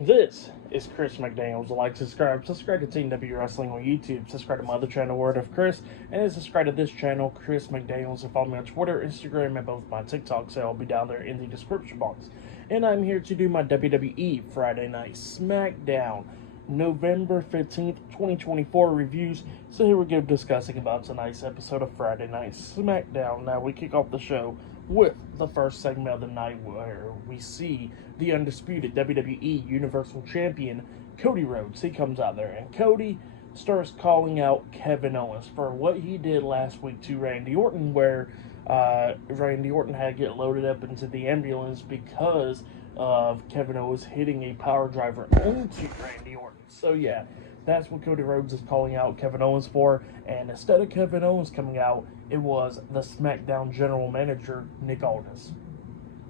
This is Chris McDaniels. Like, subscribe to Team W Wrestling on YouTube. Subscribe to my other channel, Word of Chris, and subscribe to this channel, Chris McDaniels. And follow me on Twitter, Instagram, and both my TikToks. So I'll be down there in the description box. And I'm here to do my WWE Friday Night SmackDown November 15th, 2024 reviews. So here we go discussing about tonight's episode of Friday Night SmackDown. Now we kick off the show with the first segment of the night where we see the undisputed WWE Universal Champion Cody Rhodes. He comes out there and Cody starts calling out Kevin Owens for what he did last week to Randy Orton, where Randy Orton had to get loaded up into the ambulance because of Kevin Owens hitting a power driver onto Randy Orton. So yeah, that's what Cody Rhodes is calling out Kevin Owens for. And instead of Kevin Owens coming out, it was the SmackDown general manager, Nick Aldis.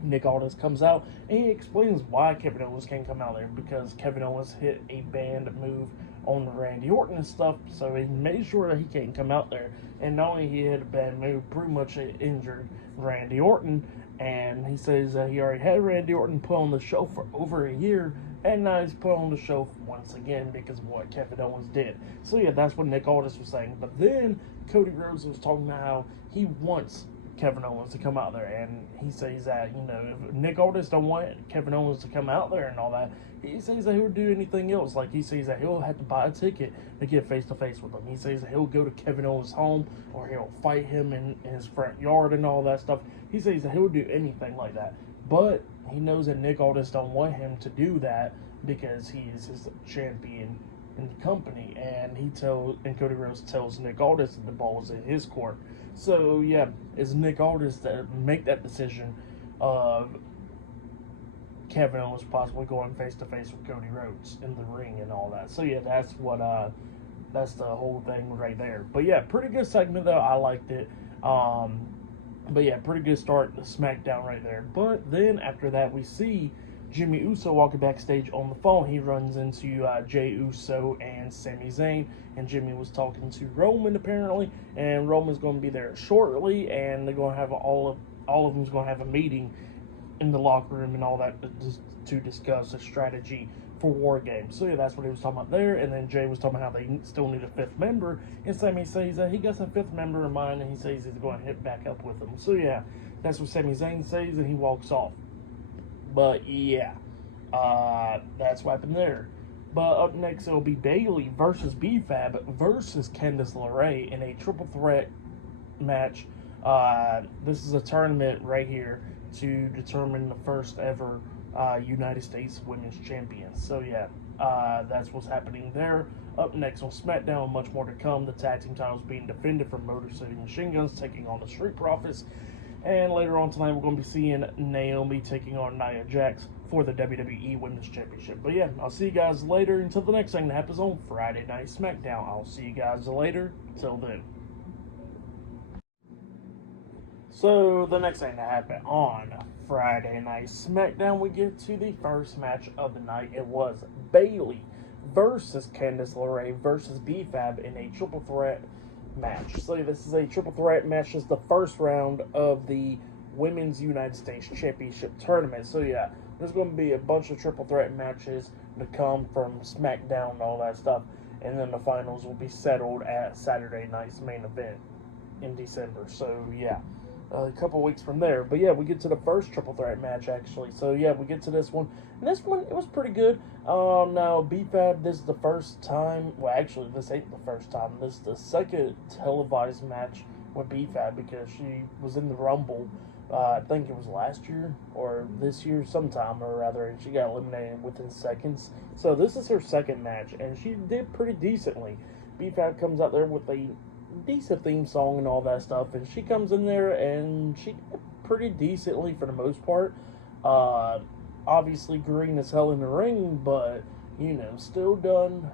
Nick Aldis comes out and he explains why Kevin Owens can't come out there, because Kevin Owens hit a banned move on Randy Orton and stuff, so he made sure that he can't come out there. And not only he hit a banned move, pretty much injured Randy Orton, and he says that he already had Randy Orton put on the show for over a year, and now he's put on the show once again because of what Kevin Owens did. So yeah, that's what Nick Aldis was saying. But then Cody Rhodes was talking about how he wants Kevin Owens to come out there, and he says that, you know, if Nick Aldis don't want Kevin Owens to come out there and all that, he says that he'll do anything else. Like, he says that he'll have to buy a ticket to get face to face with him. He says that he'll go to Kevin Owens' home, or he'll fight him in his front yard and all that stuff. He says that he'll do anything like that, but he knows that Nick Aldis don't want him to do that because he is his champion in the company, and Cody Rhodes tells Nick Aldis that the ball is in his court. So yeah, it's Nick Aldis that make that decision of Kevin Owens possibly going face to face with Cody Rhodes in the ring and all that. So yeah, that's the whole thing right there. But yeah, pretty good segment though. I liked it. But yeah, pretty good start to SmackDown right there. But then after that, we see Jimmy Uso walking backstage on the phone. He runs into Jey Uso and Sami Zayn, and Jimmy was talking to Roman apparently, and Roman's going to be there shortly, and they're going to have all of them's going to have a meeting in the locker room and all that to discuss a strategy for War Games. So yeah, that's what he was talking about there. And then Jay was talking about how they still need a fifth member, and Sami says that he got a fifth member in mind, and he says he's going to hit back up with them. So yeah, that's what Sami Zayn says, and he walks off. But yeah, that's what happened there. But up next, it'll be Bayley versus B-Fab versus Candice LeRae in a triple threat match. This is a tournament right here to determine the first ever United States Women's Champion. So yeah, that's what's happening there. Up next on SmackDown, much more to come. The tag team titles being defended from Motor City Machine Guns taking on the Street Profits. And later on tonight, we're going to be seeing Naomi taking on Nia Jax for the WWE Women's Championship. But yeah, I'll see you guys later until the next thing that happens on Friday Night SmackDown. I'll see you guys later. Till then. So the next thing that happened on Friday Night SmackDown, we get to the first match of the night. It was Bayley versus Candice LeRae versus B-Fab in a triple threat match. So this is a triple threat match. It's the first round of the Women's United States Championship Tournament. So yeah, there's going to be a bunch of triple threat matches to come from SmackDown and all that stuff. And then the finals will be settled at Saturday night's main event in December. So yeah, a couple weeks from there. But yeah, we get to the first triple threat match actually. So yeah, we get to this one. And this one, it was pretty good. Now, B-Fab, this is the first time. Well, actually, this ain't the first time. This is the second televised match with B-Fab because she was in the Rumble. I think it was last year or this year sometime or rather, and she got eliminated within seconds. So this is her second match, and she did pretty decently. B-Fab comes out there with a decent theme song and all that stuff, and she comes in there and she did pretty decently for the most part. Obviously green as hell in the ring, but you know, still done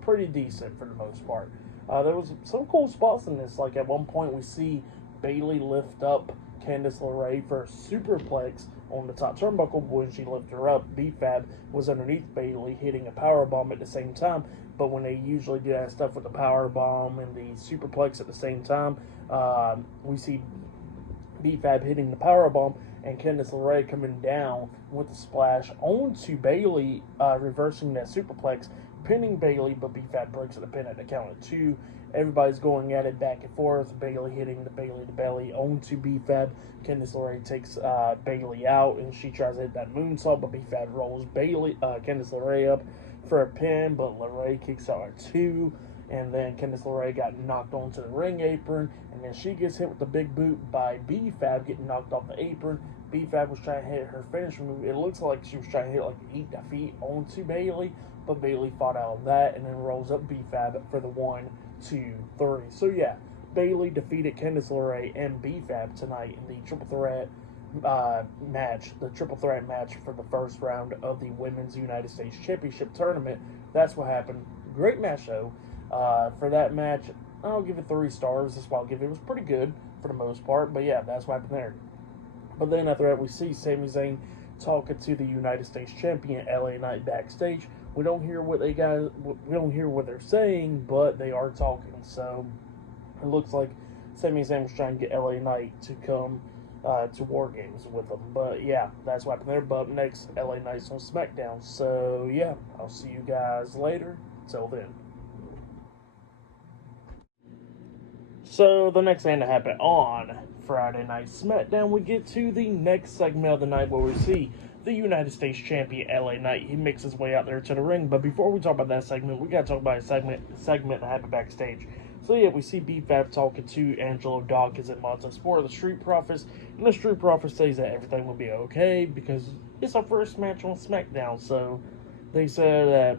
pretty decent for the most part. There was some cool spots in this. Like at one point we see Bayley lift up Candice LeRae for a superplex on the top turnbuckle. When she lifted her up, B-Fab was underneath Bayley hitting a power bomb at the same time. But when they usually do that stuff with the power bomb and the superplex at the same time, we see B-Fab hitting the power bomb, and Candice LeRae coming down with a splash onto Bayley, reversing that superplex, pinning Bayley, but B-Fab breaks the pin at the count of 2. Everybody's going at it back and forth. Bayley hitting the Bayley to belly onto B-Fab. Candice LeRae takes Bayley out, and she tries to hit that moonsault, but B-Fab rolls Candice LeRae up for a pin, but LeRae kicks out at 2. And then Candice LeRae got knocked onto the ring apron, and then she gets hit with the big boot by B-Fab, getting knocked off the apron. B-Fab was trying to hit her finisher move. It looks like she was trying to hit like eat the feet onto Bayley, but Bayley fought out of that and then rolls up B-Fab for the 1, 2, 3. So yeah, Bayley defeated Candice LeRae and B-Fab tonight in the triple threat match, the triple threat match for the first round of the Women's United States Championship Tournament. That's what happened. Great match though. For that match, I'll give it 3 stars. That's what I'll give it. It was pretty good for the most part, but yeah, that's what happened there. But then after that, we see Sami Zayn talking to the United States Champion LA Knight backstage. We don't hear what they're saying, but they are talking. So it looks like Sami Zayn was trying to get LA Knight to come to War Games with them. But yeah, that's what happened there. But up next, LA Knight's on SmackDown. So yeah, I'll see you guys later. Till then. So the next thing to happen on Friday Night SmackDown, we get to the next segment of the night where we see the United States Champion LA Knight. He makes his way out there to the ring. But before we talk about that segment, we got to talk about a segment that happened backstage. So yeah, we see B-Fab talking to Angelo Dawkins and Montesport, the Street Profits, and the Street Profits says that everything will be okay because it's our first match on SmackDown. So they said that,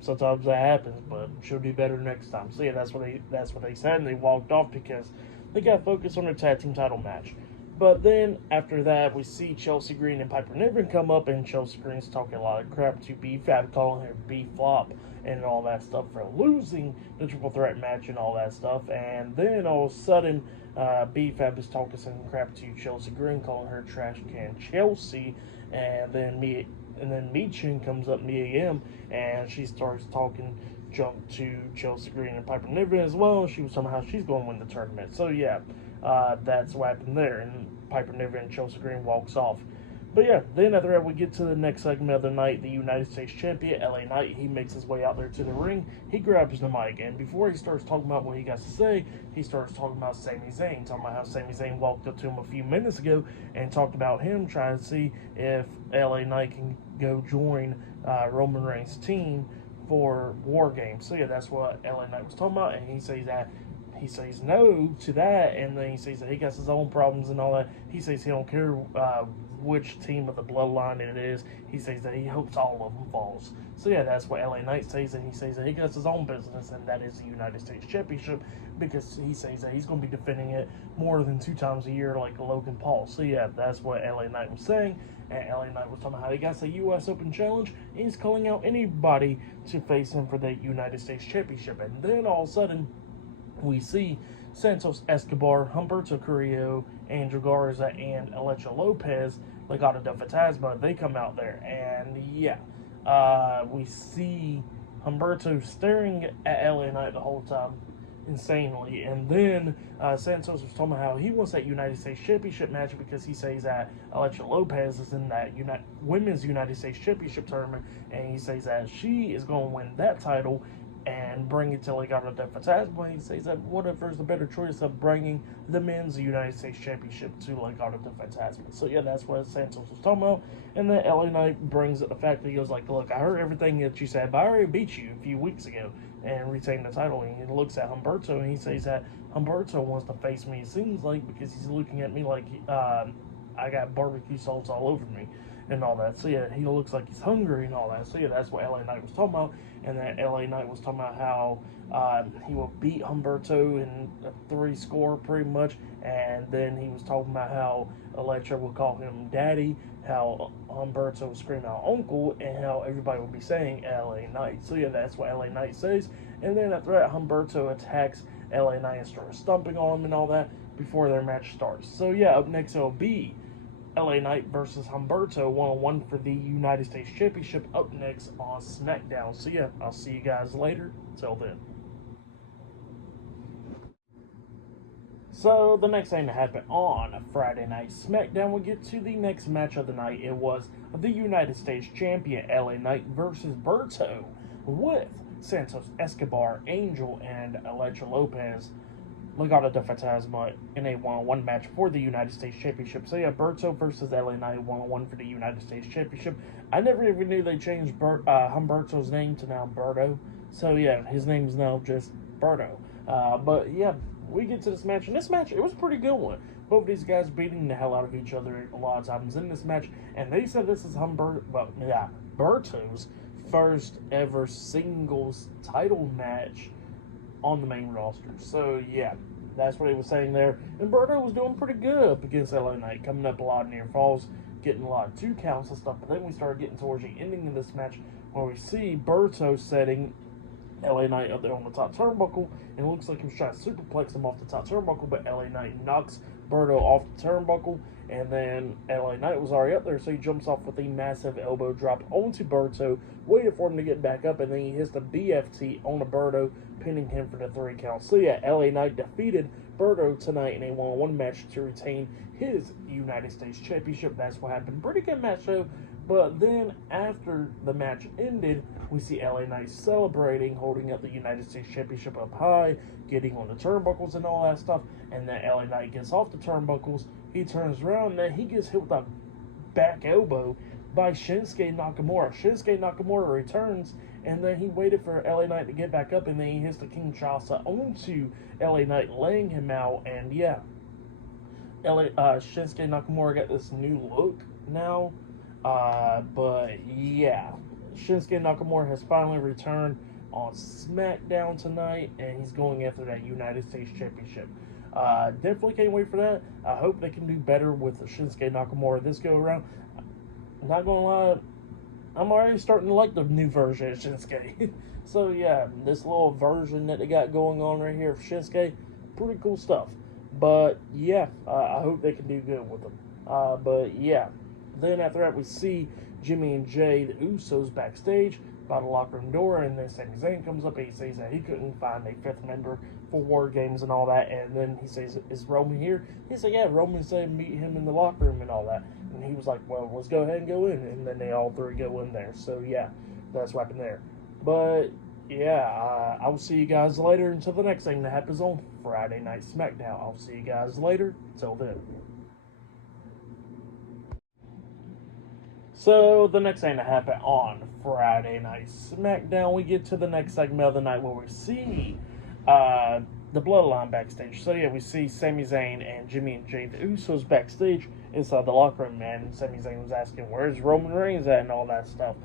sometimes that happens, but she'll do better next time. So yeah, that's what they said, and they walked off because they got focused on their tag team title match. But then after that, we see Chelsea Green and Piper Niven come up, and Chelsea Green's talking a lot of crap to B-Fab, calling her B-Flop and all that stuff for losing the triple threat match and all that stuff. And then all of a sudden, B-Fab is talking some crap to Chelsea Green, calling her trash can Chelsea, and then Michin comes up, Mia Yim, and she starts talking junk to Chelsea Green and Piper Niven as well. She was talking how she's going to win the tournament. So yeah, that's what happened there. And Piper Niven and Chelsea Green walks off. But yeah, then after that, we get to the next segment of the night. The United States Champion, LA Knight, he makes his way out there to the ring. He grabs the mic, and before he starts talking about what he got to say, he starts talking about Sami Zayn, talking about how Sami Zayn walked up to him a few minutes ago and talked about him trying to see if LA Knight can go join Roman Reigns' team for War Games. So yeah, that's what LA Knight was talking about, and he says no to that, and then he says that he got his own problems and all that. He says he don't care which team of the bloodline it is. He says that he hopes all of them falls. So yeah, that's what LA Knight says, and he says that he got his own business, and that is the United States Championship, because he says that he's going to be defending it more than 2 times a year like Logan Paul. So yeah, that's what LA Knight was saying, and LA Knight was talking about how he got the U.S. Open Challenge, and he's calling out anybody to face him for the United States Championship. And then all of a sudden, we see Santos Escobar, Humberto Carrillo, Angel Garza, and Alexa Lopez, Legado del Fantasma. They come out there, and yeah, we see Humberto staring at LA Knight the whole time, insanely. And then Santos was talking about how he wants that United States Championship match because he says that Alexa Lopez is in that Women's United States Championship tournament, and he says that she is going to win that title and bring it to Legado del Fantasma. He says that what if there's a better choice of bringing the men's United States Championship to Legado del Fantasma. So yeah, that's what Santos was talking about. And then LA Knight brings up the fact that he goes like, look, I heard everything that you said, but I already beat you a few weeks ago and retained the title. And he looks at Humberto, and he says that Humberto wants to face me, it seems like, because he's looking at me like I got barbecue sauce all over me and all that. So yeah, he looks like he's hungry and all that. So yeah, that's what LA Knight was talking about. And then LA Knight was talking about how he will beat Humberto in a 3 score pretty much. And then he was talking about how Alexa would call him daddy, how Humberto would scream out uncle, and how everybody would be saying LA Knight. So yeah, that's what LA Knight says. And then after that, Humberto attacks LA Knight and starts stomping on him and all that before their match starts. So yeah, up next it'll be LA Knight versus Humberto 1-on-1 for the United States Championship up next on SmackDown. So yeah, I'll see you guys later. Till then. So the next thing to happen on Friday Night SmackDown, we get to the next match of the night. It was the United States Champion LA Knight versus Berto with Santos Escobar, Angel, and Elektra Lopez, Legado del Fantasma in a one-on-one match for the United States Championship. So yeah, Berto versus LA Knight one-on-one for the United States Championship. I never even knew they changed Humberto's name to now Berto. So yeah, his name's now just Berto. But yeah, we get to this match, and this match, it was a pretty good one. Both these guys beating the hell out of each other a lot of times in this match, and they said this is Berto's first ever singles title match on the main roster. So yeah, that's what he was saying there. And Berto was doing pretty good up against LA Knight, coming up a lot of near falls, getting a lot of 2 counts and stuff. But then we started getting towards the ending of this match, where we see Berto setting LA Knight up there on the top turnbuckle, and it looks like he was trying to superplex him off the top turnbuckle, but LA Knight knocks Berto off the turnbuckle, and then LA Knight was already up there, so he jumps off with a massive elbow drop onto Berto, waited for him to get back up, and then he hits the BFT on Berto, pinning him for the 3 count. So yeah, LA Knight defeated Berto tonight in a one-on-one match to retain his United States Championship. That's what happened. Pretty good match though. But then after the match ended, we see LA Knight celebrating, holding up the United States Championship up high, getting on the turnbuckles and all that stuff. And then LA Knight gets off the turnbuckles. He turns around, and then he gets hit with a back elbow by Shinsuke Nakamura. Shinsuke Nakamura returns, and then he waited for LA Knight to get back up, and then he hits the Kinshasa onto LA Knight, laying him out. And yeah, Shinsuke Nakamura got this new look now. But yeah, Shinsuke Nakamura has finally returned on SmackDown tonight, and he's going after that United States Championship. Definitely can't wait for that. I hope they can do better with Shinsuke Nakamura this go around. Not gonna lie, I'm already starting to like the new version of Shinsuke. So yeah, this little version that they got going on right here of Shinsuke, pretty cool stuff. But yeah, I hope they can do good with them. But yeah, then after that we see Jimmy and Jay, the Usos, backstage by the locker room door, and then Sami Zayn comes up and he says that he couldn't find a 5th member for War Games and all that, and then he says, is Roman here? He said, yeah, Roman said meet him in the locker room and all that, and he was like, well, let's go ahead and go in, and then they all 3 go in there. So yeah, that's what happened there. But yeah, I will see you guys later until the next thing that happens on Friday Night SmackDown. I'll see you guys later. Till then. So, the next thing to happen on Friday Night SmackDown, we get to the next segment of the night where we see the Bloodline backstage. So, yeah, we see Sami Zayn and Jimmy and Jay, the Usos, backstage inside the locker room, man. And Sami Zayn was asking, where's Roman Reigns at and all that stuff.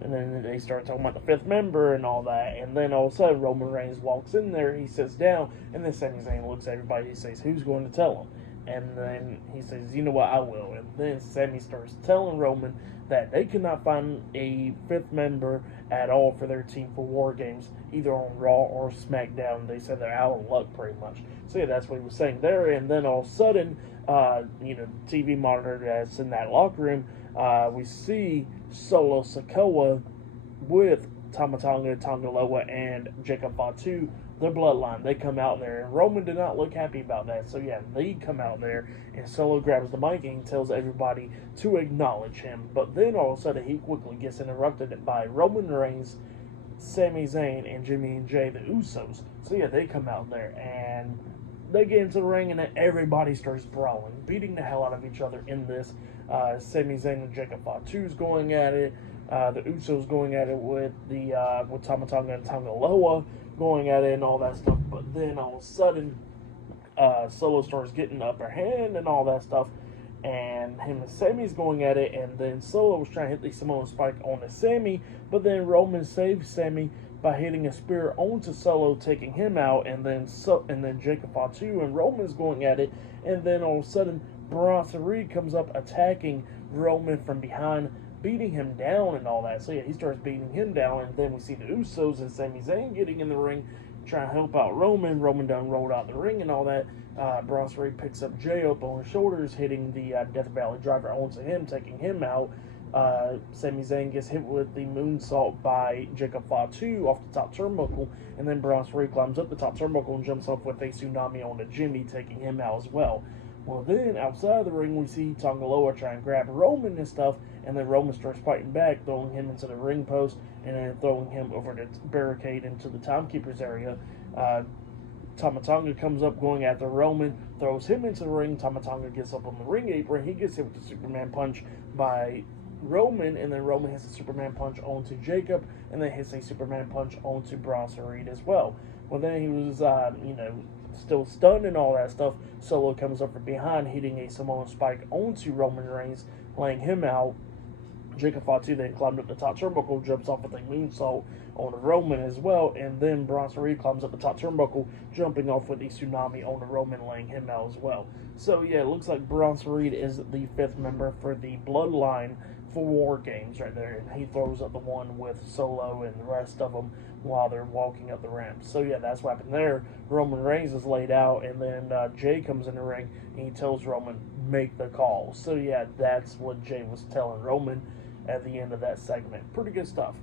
And then they start talking about the 5th member and all that. And then all of a sudden, Roman Reigns walks in there, he sits down, and then Sami Zayn looks at everybody, he says, who's going to tell him? And then he says, you know what, I will. And then Sami starts telling Roman that they could not find a 5th member at all for their team for War Games, either on Raw or SmackDown. They said they're out of luck pretty much. So yeah, that's what he was saying there. And then all of a sudden, TV monitor that's in that locker room, we see Solo Sikoa with Tama Tonga, Tonga Loa, and Jacob Fatu, their bloodline. They come out there, and Roman did not look happy about that. So yeah, they come out there, and Solo grabs the mic and tells everybody to acknowledge him. But then all of a sudden, he quickly gets interrupted by Roman Reigns, Sami Zayn, and Jimmy and Jay, the Usos. So yeah, they come out there, and they get into the ring, and then everybody starts brawling, beating the hell out of each other in this. Sami Zayn and Jacob Fatu's going at it. The Usos going at it with Tama Tonga and Tonga Loa going at it and all that stuff. But then all of a sudden, Solo starts getting the upper hand and all that stuff. And him and Sami's going at it. And then Solo was trying to hit the Samoan Spike on the Sami. But then Roman saves Sami by hitting a spear onto Solo, taking him out. And then Jacob Fatu and Roman's going at it. And then all of a sudden, Bronson Reed comes up attacking Roman from behind, beating him down and all that. So yeah, he starts beating him down, and then we see the Usos and Sami Zayn getting in the ring, trying to help out Roman. Roman done rolled out the ring and all that. Bronson Reed picks up Jay up on his shoulders, hitting the Death Valley Driver onto him, taking him out. Sami Zayn gets hit with the moonsault by Jacob Fatu off the top turnbuckle, and then Braun Strowman climbs up the top turnbuckle and jumps off with a tsunami on the Jimmy, taking him out as well. Well, then outside of the ring, we see Tonga Loa try and grab Roman and stuff, and then Roman starts fighting back, throwing him into the ring post, and then throwing him over the barricade into the timekeeper's area. Tama Tonga comes up going after Roman, throws him into the ring. Tama Tonga gets up on the ring apron. He gets hit with the Superman punch by Roman, and then Roman hits a Superman punch onto Jacob, and then hits a Superman punch onto Bronson Reed as well. Well, then he was, still stunned and all that stuff. Solo comes up from behind, hitting a Samoan spike onto Roman Reigns, laying him out. Jacob Fatu then climbed up the top turnbuckle, jumps off with a moonsault on Roman as well, and then Bronson Reed climbs up the top turnbuckle, jumping off with a tsunami on Roman, laying him out as well. So yeah, it looks like Bronson Reed is the fifth member for the Bloodline for War Games right there, and he throws up the one with Solo and the rest of them while they're walking up the ramp. So yeah, that's what happened there. Roman Reigns is laid out, and then Jay comes in the ring, and he tells Roman, make the call. So yeah, that's what Jay was telling Roman at the end of that segment. Pretty good stuff.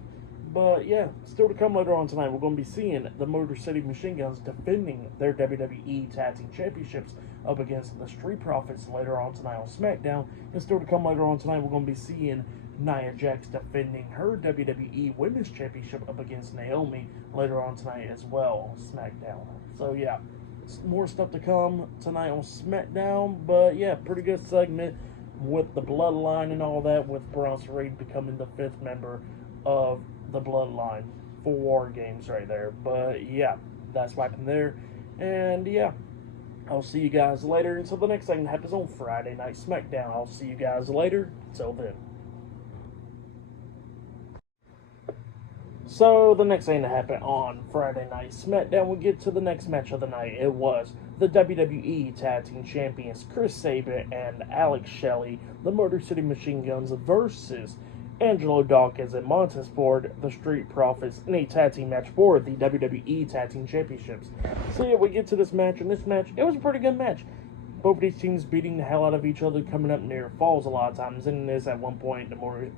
But yeah, still to come later on tonight, we're going to be seeing the Motor City Machine Guns defending their WWE Tag Team Championships up against the Street Profits later on tonight on SmackDown. And still to come later on tonight, we're going to be seeing Nia Jax defending her WWE Women's Championship up against Naomi later on tonight as well on SmackDown. So yeah, more stuff to come tonight on SmackDown. But yeah, pretty good segment with the Bloodline and all that, with Bronson Reed becoming the fifth member of the Bloodline for War Games right there. But yeah, that's what happened there. And yeah, I'll see you guys later until the next thing that happens on Friday Night SmackDown. I'll see you guys later. Till then. So the next thing that happened on Friday Night SmackDown, we get to the next match of the night. It was the WWE Tag Team Champions Chris Sabin and Alex Shelley, the Motor City Machine Guns, versus Angelo Dawkins and Montez Ford, the Street Profits, in a tag team match for the WWE Tag Team Championships. So yeah, we get to this match, and this match, it was a pretty good match. Both of these teams beating the hell out of each other, coming up near falls a lot of times. And this, at one point, the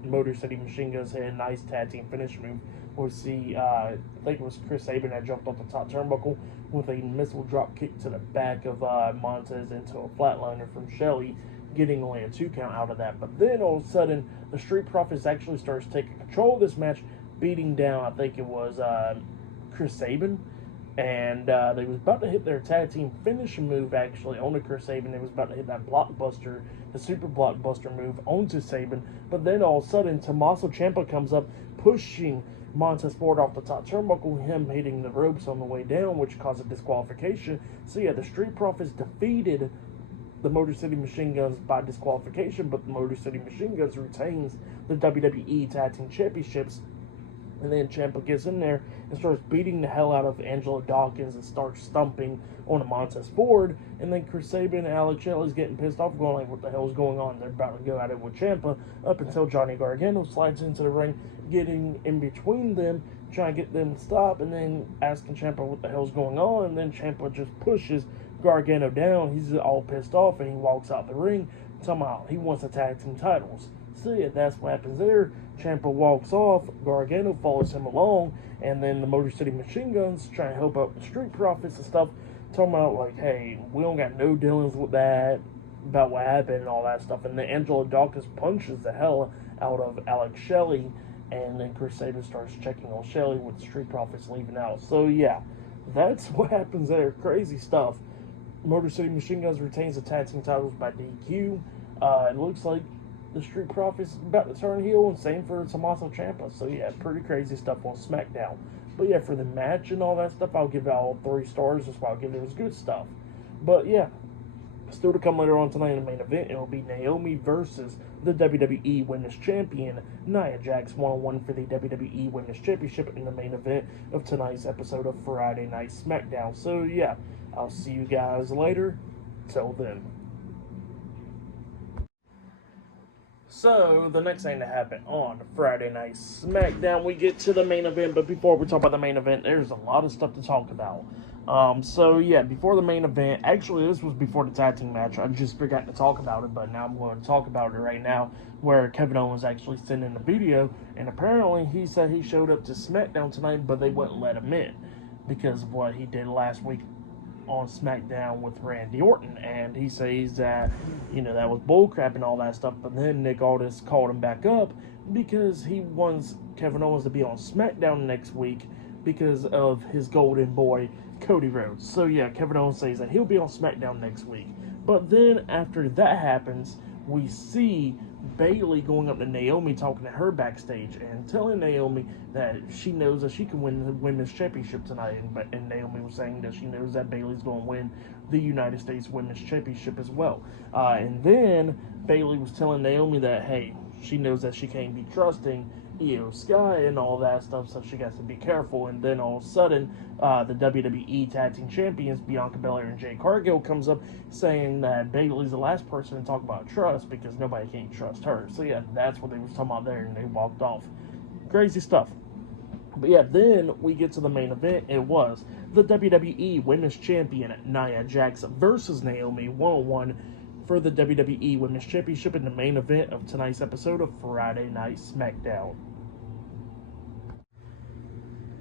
Motor City Machine Guns had a nice tag team finish move. We'll see, I think it was Chris Sabin that jumped off the top turnbuckle with a missile drop kick to the back of Montez into a flatliner from Shelley, getting only a 2 count out of that. But then all of a sudden, the Street Profits actually starts taking control of this match, beating down, I think it was Chris Sabin. And they was about to hit their tag team finishing move, actually, onto Chris Sabin. They was about to hit that blockbuster, the super blockbuster move onto Sabin. But then all of a sudden, Tommaso Ciampa comes up, pushing Montez Ford off the top turnbuckle, him hitting the ropes on the way down, which caused a disqualification. So yeah, the Street Profits defeated the Motor City Machine Guns by disqualification, but the Motor City Machine Guns retains the WWE Tag Team Championships. And then Ciampa gets in there and starts beating the hell out of Angelo Dawkins and starts stumping on Montez Ford. And then Chris Sabin and Alex Shelley's getting pissed off, going like, what the hell is going on? They're about to go at it with Ciampa, up until Johnny Gargano slides into the ring, getting in between them, trying to get them to stop, and then asking Ciampa what the hell's going on. And then Ciampa just pushes Gargano down. He's all pissed off, and he walks out the ring. Somehow he wants the tag team titles. So yeah, that's what happens there. Ciampa walks off, Gargano follows him along, and then the Motor City Machine Guns try to help out the Street Profits and stuff, talking about like, hey, we don't got no dealings with that, about what happened and all that stuff. And then Angelo Dawkins punches the hell out of Alex Shelley, and then Chris Sabin starts checking on Shelley with the Street Profits leaving out. So yeah, that's what happens there. Crazy stuff. Motor City Machine Guns retains the tag team titles by DQ. It looks like the Street Profits about to turn heel, and same for Tommaso Ciampa. So yeah, pretty crazy stuff on SmackDown. But yeah, for the match and all that stuff, I'll give it all 3 stars. That's why I'll give it as good stuff. But yeah, still to come later on tonight in the main event, it will be Naomi versus the WWE Women's Champion, Nia Jax, 1-on-1 for the WWE Women's Championship in the main event of tonight's episode of Friday Night SmackDown. So yeah, I'll see you guys later. Till then. So, the next thing that happened on Friday Night SmackDown, we get to the main event. But before we talk about the main event, there's a lot of stuff to talk about. So yeah, before the main event, actually this was before the tag team match. I just forgot to talk about it, but now I'm going to talk about it right now. Where Kevin Owens actually sent in the video, and apparently he said he showed up to SmackDown tonight, but they wouldn't let him in because of what he did last week on SmackDown with Randy Orton, and he says that that was bullcrap and all that stuff. But then Nick Aldis called him back up because he wants Kevin Owens to be on SmackDown next week because of his golden boy Cody Rhodes. So yeah, Kevin Owens says that he'll be on SmackDown next week. But then after that happens, we see Bayley going up to Naomi, talking to her backstage and telling Naomi that she knows that she can win the women's championship tonight. And Naomi was saying that she knows that Bayley's going to win the United States Women's Championship as well. And then Bayley was telling Naomi that, hey, she knows that she can't be trusting Io Sky and all that stuff, so she has to be careful. And then all of a sudden, the WWE Tag Team Champions Bianca Belair and Jade Cargill comes up saying that Bayley's the last person to talk about trust because nobody can trust her. So yeah, that's what they was talking about there, and they walked off. Crazy stuff. But yeah, then we get to the main event. It was the WWE Women's Champion Nia Jax versus Naomi 1-on-1 for the WWE Women's Championship in the main event of tonight's episode of Friday Night SmackDown.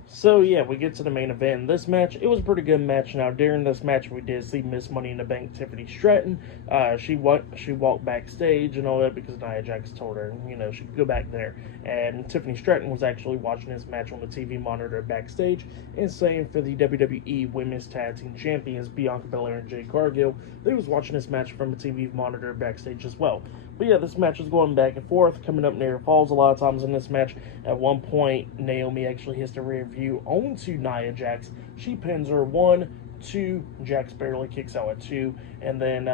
So yeah, we get to the main event in this match. It was a pretty good match. Now during this match, we did see Miss Money in the Bank Tiffany Stratton. She walked backstage and all that because Nia Jax told her, she could go back there. And Tiffany Stratton was actually watching this match on the TV monitor backstage and saying for the WWE Women's Tag Team Champions Bianca Belair and Jade Cargill, they was watching this match from a TV monitor backstage as well. But yeah, this match is going back and forth, coming up near falls a lot of times in this match. At one point, Naomi actually hits the rear view onto Nia Jax. She pins her 1, 2, Jax barely kicks out at 2, and then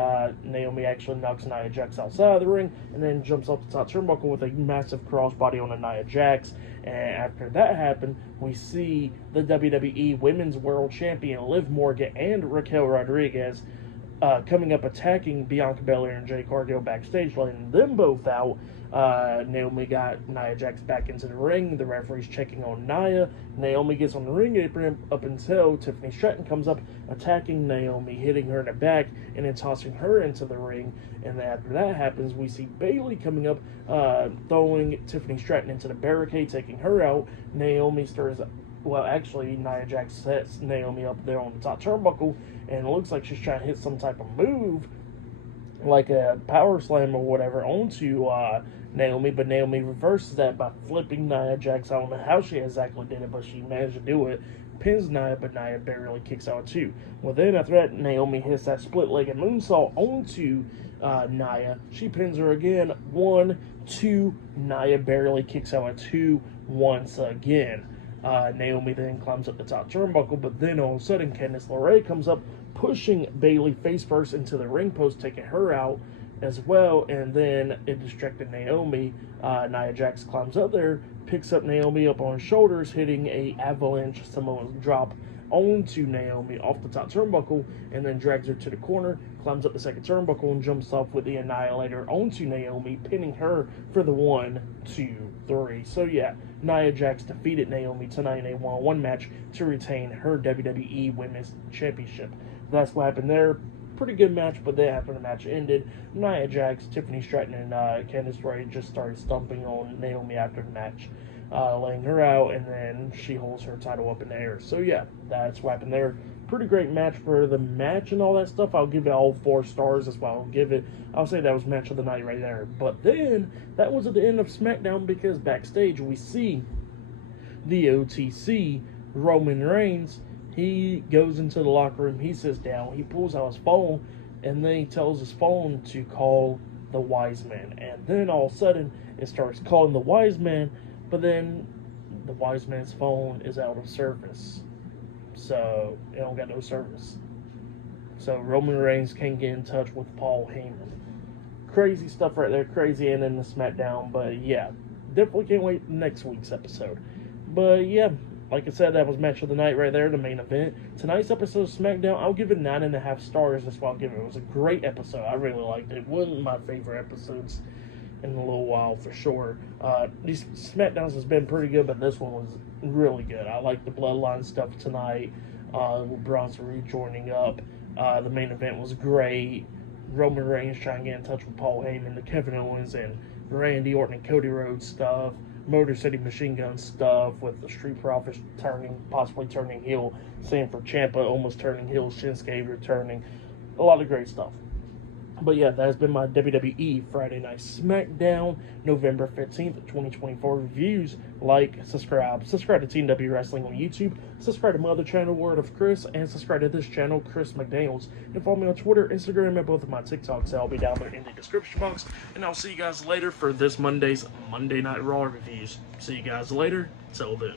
Naomi actually knocks Nia Jax outside of the ring, and then jumps off the top turnbuckle with a massive crossbody on Nia Jax. And after that happened, we see the WWE Women's World Champion Liv Morgan and Raquel Rodriguez coming up attacking Bianca Belair and Jade Cargill backstage, letting them both out. Naomi got Nia Jax back into the ring. The referee's checking on Nia. Naomi gets on the ring apron up until Tiffany Stratton comes up, attacking Naomi, hitting her in the back, and then tossing her into the ring. And then after that happens, we see Bayley coming up, throwing Tiffany Stratton into the barricade, taking her out. Naomi Nia Jax sets Naomi up there on the top turnbuckle, and it looks like she's trying to hit some type of move, like a power slam or whatever, onto Naomi, but Naomi reverses that by flipping Nia Jax. I don't know how she exactly did it, but she managed to do it. Pins Nia, but Nia barely kicks out too. Well, then after that, Naomi hits that split-legged moonsault onto Nia. She pins her again. 1, 2. Nia barely kicks out at 2 once again. Naomi then climbs up the top turnbuckle, but then all of a sudden, Candice LeRae comes up, pushing Bayley face first into the ring post, taking her out as well, and then it distracted Naomi. Nia Jax climbs up there, picks up Naomi up on her shoulders, hitting a avalanche Samoan drop onto Naomi off the top turnbuckle, and then drags her to the corner, climbs up the second turnbuckle, and jumps off with the Annihilator onto Naomi, pinning her for the 1, 2, 3. So yeah, Nia Jax defeated Naomi tonight in a 1-on-1 match to retain her WWE Women's Championship. That's what happened there. Pretty good match, but then after the match ended, Nia Jax, Tiffany Stratton, and Candice LeRae just started stomping on Naomi after the match, laying her out, and then she holds her title up in the air. So yeah, that's what happened there. Pretty great match for the match and all that stuff. I'll give it all 4 stars. That's why I'll say that was match of the night right there. But then, that was at the end of SmackDown, because backstage we see the OTC, Roman Reigns. He goes into the locker room, he sits down, he pulls out his phone, and then he tells his phone to call the wise man. And then all of a sudden, it starts calling the wise man, but then the wise man's phone is out of service. So, it don't got no service. So, Roman Reigns can't get in touch with Paul Heyman. Crazy stuff right there, crazy ending the SmackDown, but yeah, definitely can't wait for next week's episode. But yeah, like I said, that was match of the night right there, the main event. Tonight's episode of SmackDown, I'll give it 9.5 stars. That's what I'll give it. It was a great episode. I really liked it. It wasn't my favorite episodes in a little while, for sure. These SmackDowns has been pretty good, but this one was really good. I like the Bloodline stuff tonight. with Bronson Reed joining up. The main event was great. Roman Reigns trying to get in touch with Paul Heyman, the Kevin Owens and Randy Orton and Cody Rhodes stuff, Motor City Machine Gun stuff with the Street Profits possibly turning heel, Sanford Ciampa almost turning heel, Shinsuke returning. A lot of great stuff. But yeah, that has been my WWE Friday Night SmackDown, November 15th, 2024 reviews. Like, subscribe to Team W Wrestling on YouTube, subscribe to my other channel, Word of Chris, and subscribe to this channel, Chris McDaniels. And follow me on Twitter, Instagram, and both of my TikToks. I'll be down there in the description box. And I'll see you guys later for this Monday's Monday Night Raw reviews. See you guys later. Till then.